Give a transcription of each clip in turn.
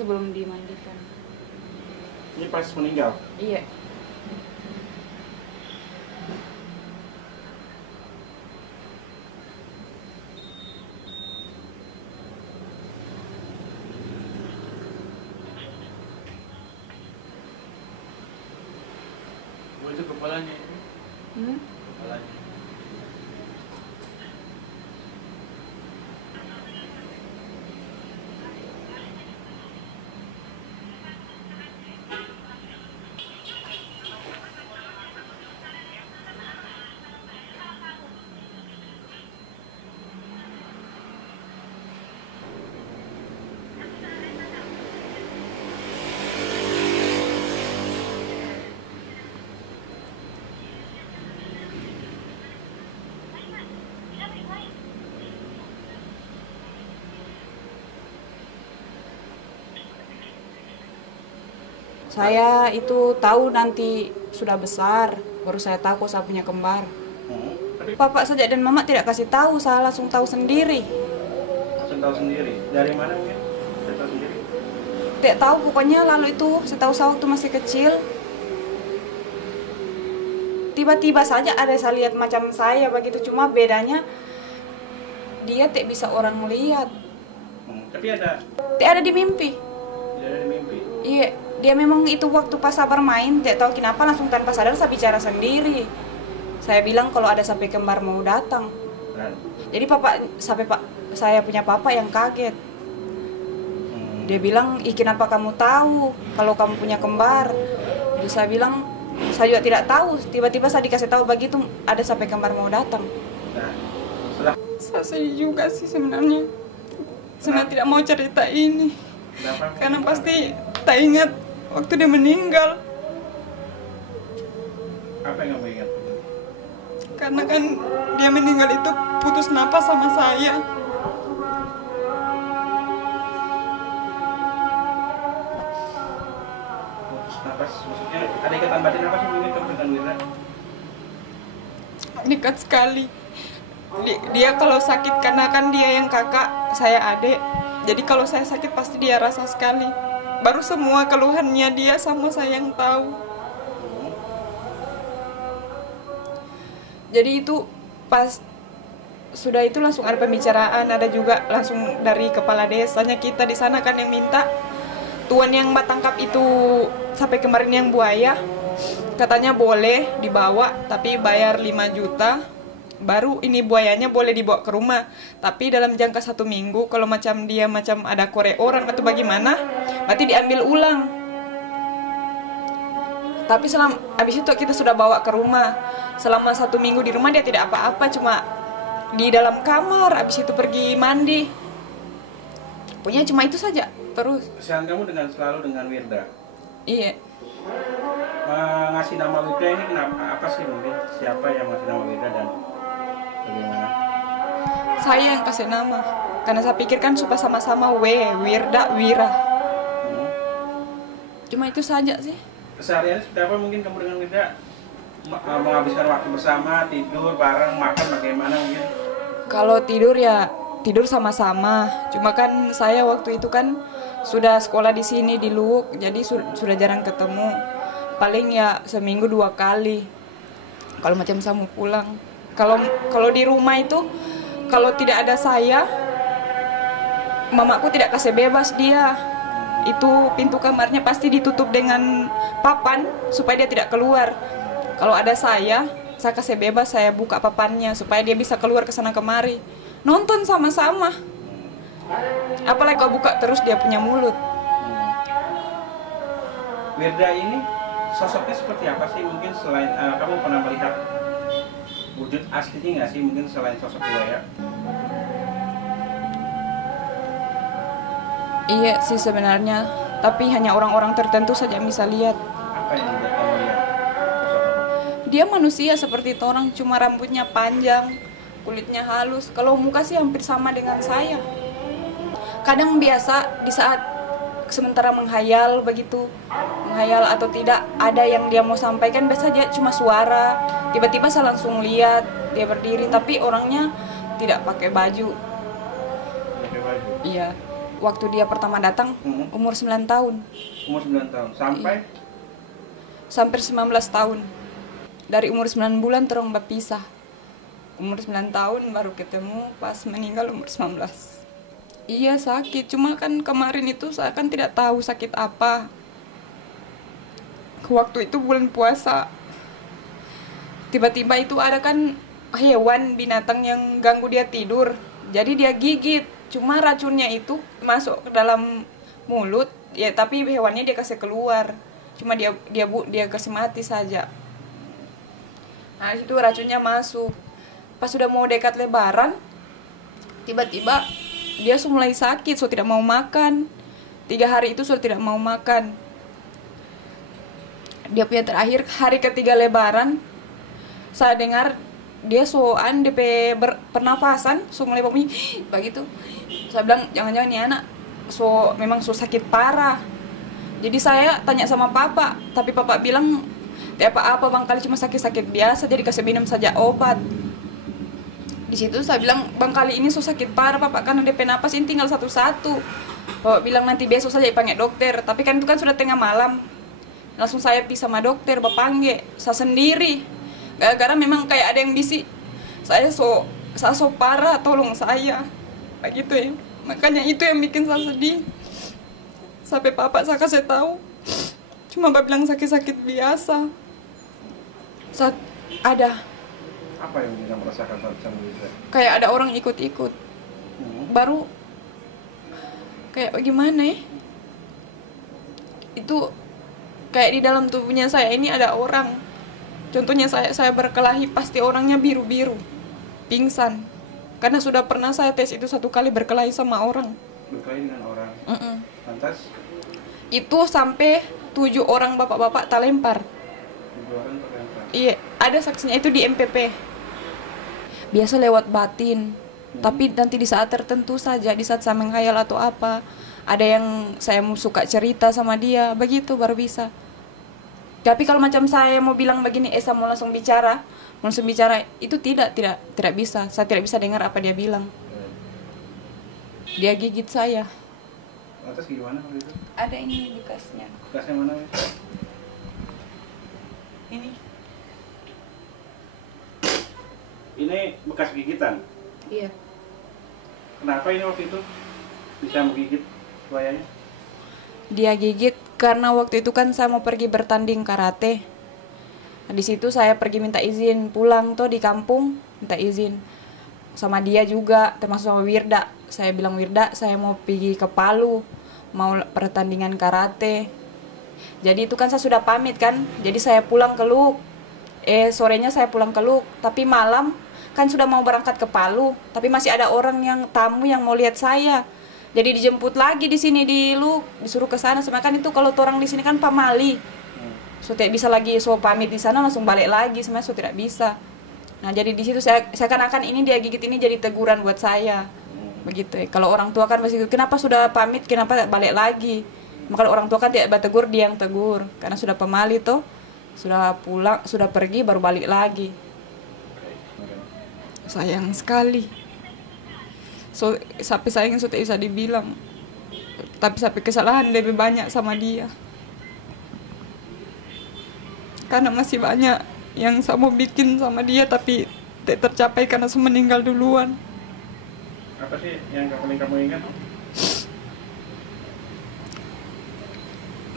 sebelum dimandikan. Ini pas meninggal? Iya. Oh, itu kepalanya itu? Kepalanya. Saya itu tahu nanti sudah besar, baru saya tahu kok saya punya kembar. Papa saja dan mama tidak kasih tahu, saya langsung tahu sendiri. Langsung tahu sendiri? Dari mana mungkin? Saya tahu sendiri? Tidak tahu, pokoknya lalu itu setahu saya waktu masih kecil. Tiba-tiba saja ada saya lihat macam saya begitu, cuma bedanya dia tidak bisa orang melihat. Tapi ada? Tidak ada di mimpi. Tidak ada di mimpi? Iya, dia memang itu waktu pas saya bermain, tidak tahu kenapa langsung tanpa sadar saya bicara sendiri. Saya bilang kalau ada sapi kembar mau datang. Jadi saya punya papa yang kaget. Dia bilang, "Ih, kenapa kamu tahu kalau kamu punya kembar?" Jadi saya bilang, "Saya juga tidak tahu. Tiba-tiba saya dikasih tahu begitu ada sapi kembar mau datang." Saya sedih juga sih sebenarnya. Saya tidak mau cerita ini. Karena pasti tak ingat waktu dia meninggal. Apa yang kamu ingat? Karena kan dia meninggal itu putus napas sama saya. Putus napas, maksudnya ada ikatan batin apa sih mungkin kamu dengan Wirda? Dekat sekali. Dia kalau sakit, karena kan dia yang kakak, saya adik. Jadi kalau saya sakit pasti dia rasa sekali. Baru semua keluhannya dia sama saya yang tahu. Jadi itu pas sudah itu langsung ada pembicaraan, ada juga langsung dari kepala desanya kita di sana kan yang minta tuan yang tangkap itu sampai kemarin yang buaya, katanya boleh dibawa tapi bayar 5 juta. Baru ini buayanya boleh dibawa ke rumah, tapi dalam jangka 1 minggu kalau macam dia macam ada korek orang atau bagaimana, berarti diambil ulang. Tapi habis itu kita sudah bawa ke rumah. Selama 1 minggu di rumah dia tidak apa-apa, cuma di dalam kamar. Habis itu pergi mandi. Punya cuma itu saja terus. Kesan kamu selalu dengan Wirda? Iya. Ngasih nama Wirda ini kenapa? Apa sih mungkin? Siapa yang ngasih nama Wirda dan bagaimana? Saya yang kasih nama. Karena saya pikir kan supaya sama-sama Wirda, Wira. Cuma itu saja sih. Kesehariannya seperti apa mungkin kamu dengan Wirda? Menghabiskan waktu bersama, tidur bareng, makan bagaimana mungkin? Kalau tidur ya tidur sama-sama. Cuma kan saya waktu itu kan sudah sekolah di sini di Luwuk, jadi sudah jarang ketemu. Paling ya seminggu 2 kali. Kalau macam saya mau pulang. Kalau di rumah itu kalau tidak ada saya, mamaku tidak kasih bebas dia. Itu pintu kamarnya pasti ditutup dengan papan supaya dia tidak keluar. Kalau ada saya kasih bebas, saya buka papannya supaya dia bisa keluar ke sana kemari. Nonton sama-sama. Apalagi kalau buka terus dia punya mulut. Wirda ini sosoknya seperti apa sih? Mungkin selain kamu pernah melihat wujud aslinya nggak sih? Mungkin selain sosok buaya? Iya sih sebenarnya, tapi hanya orang-orang tertentu saja yang bisa lihat. Apa yang membuat kamu lihat? Dia manusia seperti orang, cuma rambutnya panjang, kulitnya halus. Kalau muka sih hampir sama dengan saya. Kadang biasa di saat sementara menghayal begitu, menghayal atau tidak ada yang dia mau sampaikan, biasa dia cuma suara. Tiba-tiba saya langsung lihat dia berdiri, tapi orangnya tidak pakai baju. Pakai baju? Iya. waktu dia pertama datang umur 9 tahun. Umur 9 tahun sampai sampai 19 tahun. Dari umur 9 bulan terus berpisah. Umur 9 tahun baru ketemu pas meninggal umur 19. Iya sakit, cuma kan kemarin itu saya kan tidak tahu sakit apa. Waktu itu bulan puasa. Tiba-tiba itu ada kan hewan binatang yang ganggu dia tidur. Jadi dia gigit. Cuma racunnya itu masuk ke dalam mulut, ya tapi hewannya dia kasih keluar. Cuma dia kasih mati saja. Nah, itu racunnya masuk. Pas sudah mau dekat lebaran, tiba-tiba dia mulai sakit, tidak mau makan. 3 hari itu sudah tidak mau makan. Dia punya terakhir hari ketiga lebaran, saya dengar dia DP pernafasan, mulai bunyi begitu. Saya bilang jangan-jangan nih anak memang sakit parah. Jadi saya tanya sama papa, tapi papa bilang tidak apa-apa bang, kali cuma sakit-sakit biasa, jadi kasih minum saja obat. Di situ saya bilang bang, kali ini sakit parah papa, karena DP napas ini tinggal satu-satu. Papa bilang nanti besok saja dipanggil dokter, tapi kan itu kan sudah tengah malam. Langsung saya pergi sama dokter, panggil saya sendiri. Gara-gara memang kayak ada yang bisik, saya parah, tolong saya. Begitu ya. Makanya itu yang bikin saya sedih. Sampai papa saya kasih tahu, cuma bapak bilang sakit-sakit biasa. Saat ada apa yang kita merasakan saat itu? Kayak ada orang ikut-ikut. Baru kayak gimana ya? Itu kayak di dalam tubuhnya saya ini ada orang. Contohnya saya berkelahi, pasti orangnya biru-biru, pingsan. Karena sudah pernah saya tes itu 1 kali berkelahi sama orang. Berkelahi dengan orang. Lantas? Itu sampai 7 orang bapak-bapak terlempar. 7 orang terlempar. Iya, ada saksinya itu di MPP. Biasa lewat batin. Tapi nanti di saat tertentu saja, di saat saya menghayal atau apa, ada yang saya suka cerita sama dia, begitu baru bisa. Tapi kalau macam saya mau bilang begini, Esa mau langsung bicara, itu tidak bisa. Saya tidak bisa dengar apa dia bilang. Dia gigit saya. Atas gimana waktu itu? Ada ini bekasnya. Bekasnya mana? Ini bekas gigitan? Iya. Kenapa ini waktu itu bisa menggigit buayanya? Dia gigit karena waktu itu kan saya mau pergi bertanding karate. Nah, di situ saya pergi minta izin pulang tuh di kampung, minta izin sama dia juga, termasuk sama Wirda. Saya bilang Wirda, saya mau pergi ke Palu, mau pertandingan karate. Jadi itu kan saya sudah pamit kan, jadi saya pulang ke Luk. Sorenya saya pulang ke Luk, tapi malam kan sudah mau berangkat ke Palu, tapi masih ada orang yang tamu yang mau lihat saya. Jadi dijemput lagi di sini di Luk, disuruh ke sana. Sebenarnya kan itu kalau orang di sini kan pamali. Tidak bisa lagi pamit di sana langsung balik lagi, sebenarnya tidak bisa. Nah, jadi di situ saya akan ini dia gigit ini jadi teguran buat saya. Begitu ya. Kalau orang tua kan pasti kenapa sudah pamit, kenapa balik lagi? Maka orang tua kan tidak bertegur, dia yang tegur. Karena sudah pamali toh, sudah pulang, sudah pergi baru balik lagi. Sayang sekali. Sampai sayang sudah bisa dibilang. Tapi sampai kesalahan lebih banyak sama dia. Karena masih banyak yang saya mau bikin sama dia tapi tidak tercapai karena saya meninggal duluan. Apa sih yang paling kamu ingat?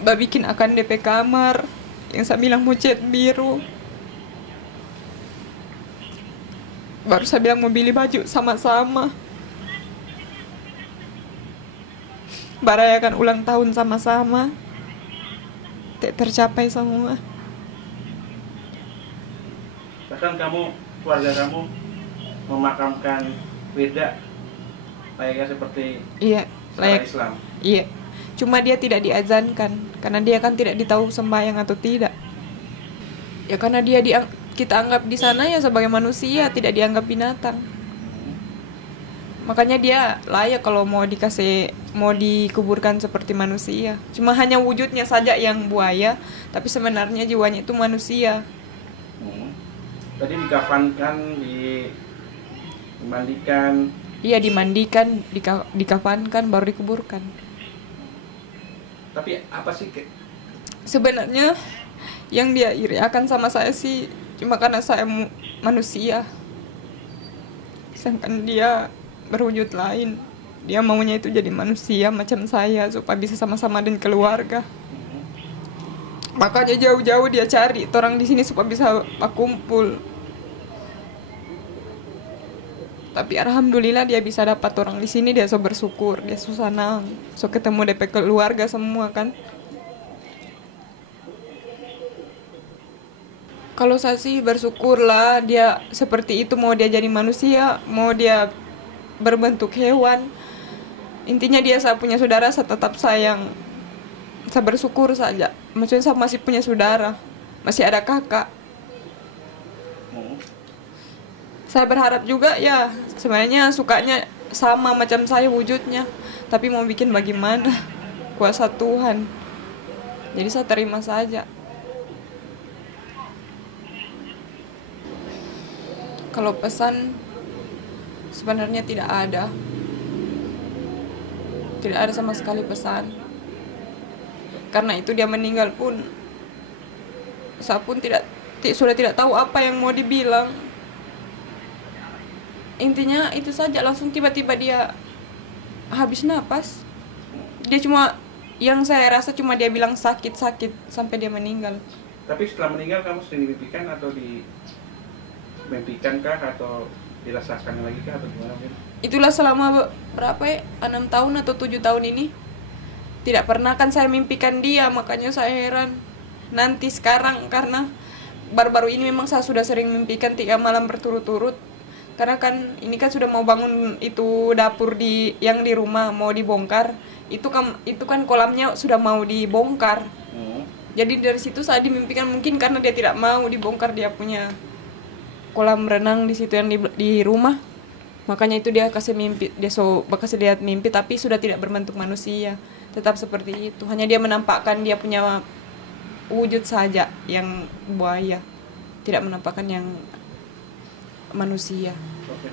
Mbak bikin akan DP kamar yang saya bilang mau cat biru. Baru saya bilang mau beli baju sama-sama. Barayakan ulang tahun sama-sama. Tidak tercapai semua. Bahkan keluarga kamu memakamkan Wirda layaknya seperti layak Islam. Iya. Cuma dia tidak diazankan karena dia kan tidak ditahu sembahyang atau tidak. Ya karena kita anggap di sana ya sebagai manusia, tidak dianggap binatang. Makanya dia layak kalau mau dikuburkan seperti manusia. Cuma hanya wujudnya saja yang buaya, tapi sebenarnya jiwanya itu manusia. Tadi dikafankan, dimandikan, Iya, dimandikan, dikafankan, baru dikuburkan. Tapi apa sih Sebenarnya yang dia iri akan sama saya sih cuma karena saya manusia, sedangkan dia berwujud lain. Dia maunya itu jadi manusia macam saya supaya bisa sama-sama dengan keluarga. Makanya jauh-jauh dia cari orang di sini supaya bisa kumpul. Tapi alhamdulillah dia bisa dapat orang di sini, dia so bersyukur, dia so senang, so ketemu DP keluarga semua kan. Kalau saya sih bersyukurlah dia seperti itu, mau dia jadi manusia, mau dia berbentuk hewan. Intinya dia saya punya saudara, saya tetap sayang. Saya bersyukur saja. Maksudnya saya masih punya saudara, masih ada kakak. Saya berharap juga ya, sebenarnya sukanya sama macam saya wujudnya, tapi mau bikin bagaimana, kuasa Tuhan. Jadi saya terima saja. Kalau pesan sebenarnya tidak ada. Tidak ada sama sekali pesan. Karena itu dia meninggal pun saya pun sudah tidak tahu apa yang mau dibilang. Intinya itu saja, langsung tiba-tiba dia habis napas. Dia cuma, yang saya rasa cuma dia bilang sakit-sakit sampai dia meninggal. Tapi setelah meninggal kamu sering dimimpikan atau dimimpikan kah atau dirasakan lagi kah atau gimana? Itulah selama berapa ya, 6 tahun atau 7 tahun ini tidak pernah kan saya mimpikan dia, makanya saya heran. Nanti sekarang karena baru-baru ini memang saya sudah sering mimpikan 3 malam berturut-turut. Karena kan ini kan sudah mau bangun itu dapur yang di rumah mau dibongkar. Itu kan kolamnya sudah mau dibongkar. Jadi dari situ saya dimimpikan, mungkin karena dia tidak mau dibongkar, dia punya kolam renang di situ yang di rumah. Makanya itu dia kasih mimpi, dia kasih lihat mimpi tapi sudah tidak berbentuk manusia. Tetap seperti itu. Hanya dia menampakkan dia punya wujud saja yang buaya. Tidak menampakkan yang manusia. Oke.